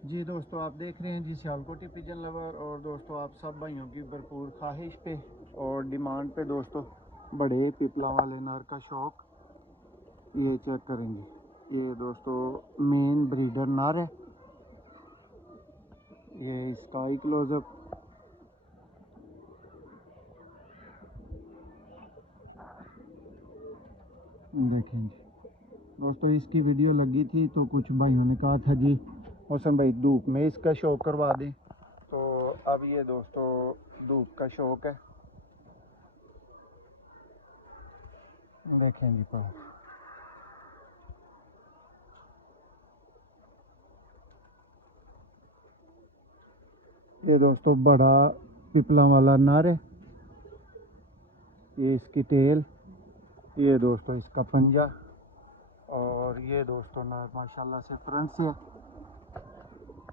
जी दोस्तों, आप देख रहे हैं जी सियालकोटी पिजन लवर। और दोस्तों, आप सब भाइयों की भरपूर ख्वाहिश पे और डिमांड पे दोस्तों बड़े पिपला वाले नर का शौक ये चेक करेंगे। ये दोस्तों मेन ब्रीडर नर है। ये इसका ही क्लोजअप देखें जी। दोस्तों, इसकी वीडियो लगी थी तो कुछ भाइयों ने कहा था जी मौसम भाई धूप में इसका शौक करवा दें, तो अब ये दोस्तों धूप का शौक है। देखें जी पाओ, ये दोस्तों बड़ा पिपला वाला नर है। ये इसकी टेल, ये दोस्तों इसका पंजा, और ये दोस्तों नर माशाल्लाह से फ्रंट से है।